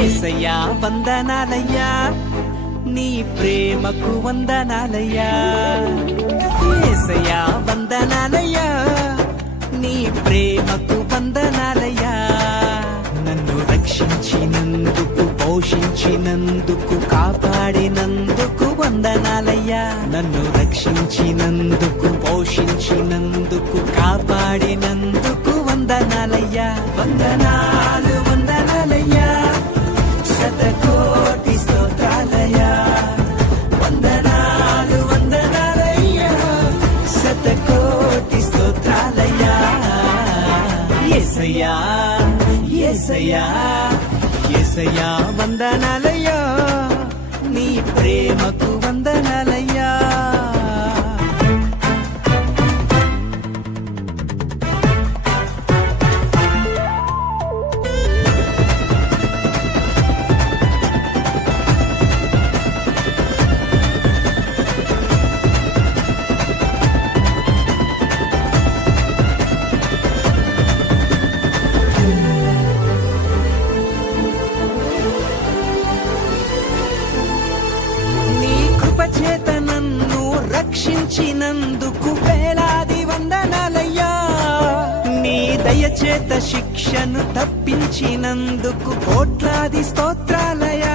యేసయ్యా వందనాలయ్యా, నీ ప్రేమకు వందనాలయ్యా. యేసయ్యా వందనాలయ్యా, నీ ప్రేమకు వందనాలయ్యా. నన్ను రక్షించినందుకు, పోషించినందుకు, కాపాడినందుకు వందనాలయ్యా. నన్ను రక్షించినందుకు, పోషించినందుకు, కాపాడినందుకు వందనాలయ్యా. వందనాలు వందనాలయ్యా, శతకోటి స్తోత్రాలయ్యా. వందనాలు వందనాలయ్యా, శతకోటి స్తోత్రాలయ్యా. యేసయ్యా యేసయ్యా యేసయ్యా వందనాలయ్యా, నీ ప్రేమకు వందనాలయ్యా. చేత నన్ను రక్షించినందుకు వేలాది వందనాలయ్యా. నీ దయచేత శిక్షను తప్పించినందుకు కోట్లాది స్తోత్రాలయ్యా.